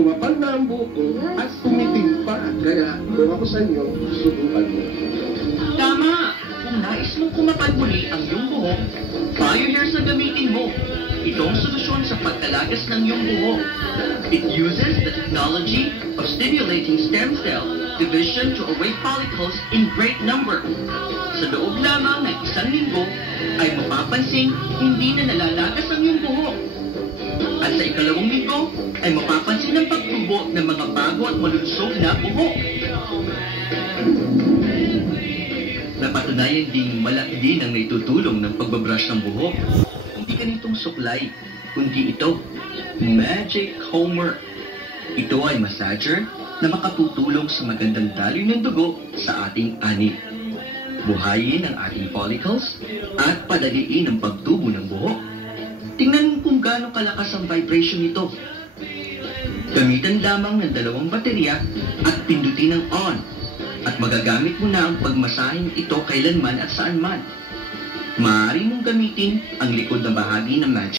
kumapal na ang buko at tumiting pa. Kaya kung ako sa inyo, subukan mo. Tama! Kung nais mong kumapal muli ang iyong buhok, Biohairs ang gamitin mo. Ito ang solusyon sa pagtalagas ng iyong buhok. It uses the technology of stimulating stem cell division to awake follicles in great number. Sa loob lamang ng isang linggo, ay mapapansin hindi na nalalagas ang iyong buhok. At sa ikalawang linggo, ay mapapansin ang pagtubo ng mga bago at malunsog na buhok. Napatunayan ding malaki din ang naitutulong ng pagbabrush ng buhok. Hindi ganitong suklay, kundi ito, Magic Comber. Ito ay massager na makatutulong sa magandang daloy ng dugo sa ating ani. Buhayin ang ating follicles at padaliin ang pagtubo ng buhok. Tingnan mo kung gaano kalakas ang vibration nito. Gamitan lamang ng 2 baterya at pindutin ang on. At magagamit mo na ang pagmasahin ito kailanman at saan man. Maaari mong gamitin ang likod na bahagi ng Magic